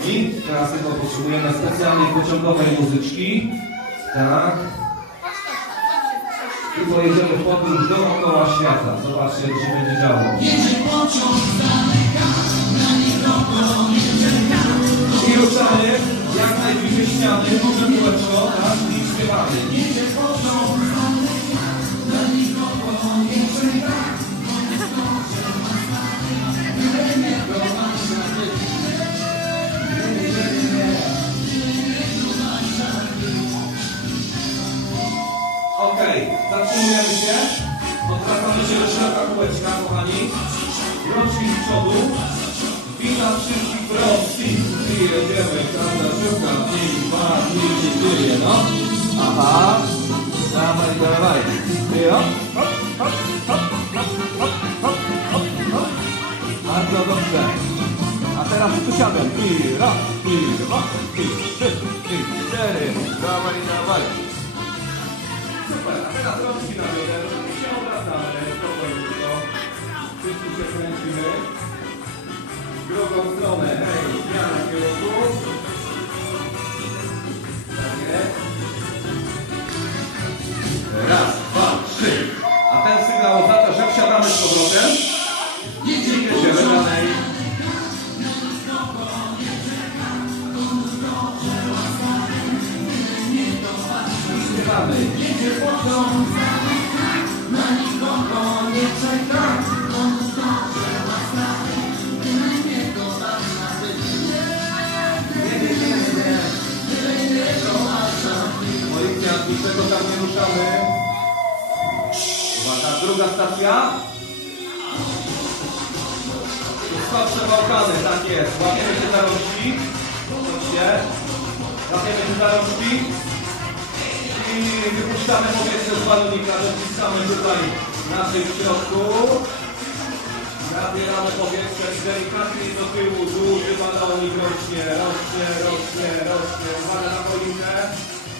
drogi. Teraz tylko potrzebujemy specjalnej pociągowej muzyczki. Tak. I pojedziemy w podróż dookoła świata. Zobaczcie, jak się będzie działo. I ruszamy jak najbliżej ściany, może kółeczko, tak? I śpiewamy. Okej, zatrzymujemy się. Odwracamy się do środka kółeczka, kochani. Rączki z przodu. Witam wszystkich prosti. I jedziemy, prawda, szybka. I dwa, trzy, cztery, no. Aha. Dawaj, dawaj. I hop, hop, hop, hop, hop, hop. Bardzo dobrze. A teraz przysiadam. I raz, i dwa, i trzy, i cztery. Dawaj, dawaj. Teraz rączki na bioder się obracamy zamykamy. Jedzie pociąg, zamyka, na nikogo nie czeka. On zdąży was zabić, ty na niego wasza być. Nie, nie, nie, nie, ty na niego wasza być. Policja, niczego tam nie ruszamy. Uwaga, druga stacja. Słabsze Bałkany, tak jest. Łapiemy się za rączki. Łapiemy się za rączki. Wypuszczamy powietrze z balonika, dociskamy tutaj naszych w środku. Zabieramy powietrze delikatnie do tyłu, duży balonik rośnie, rośnie, rośnie.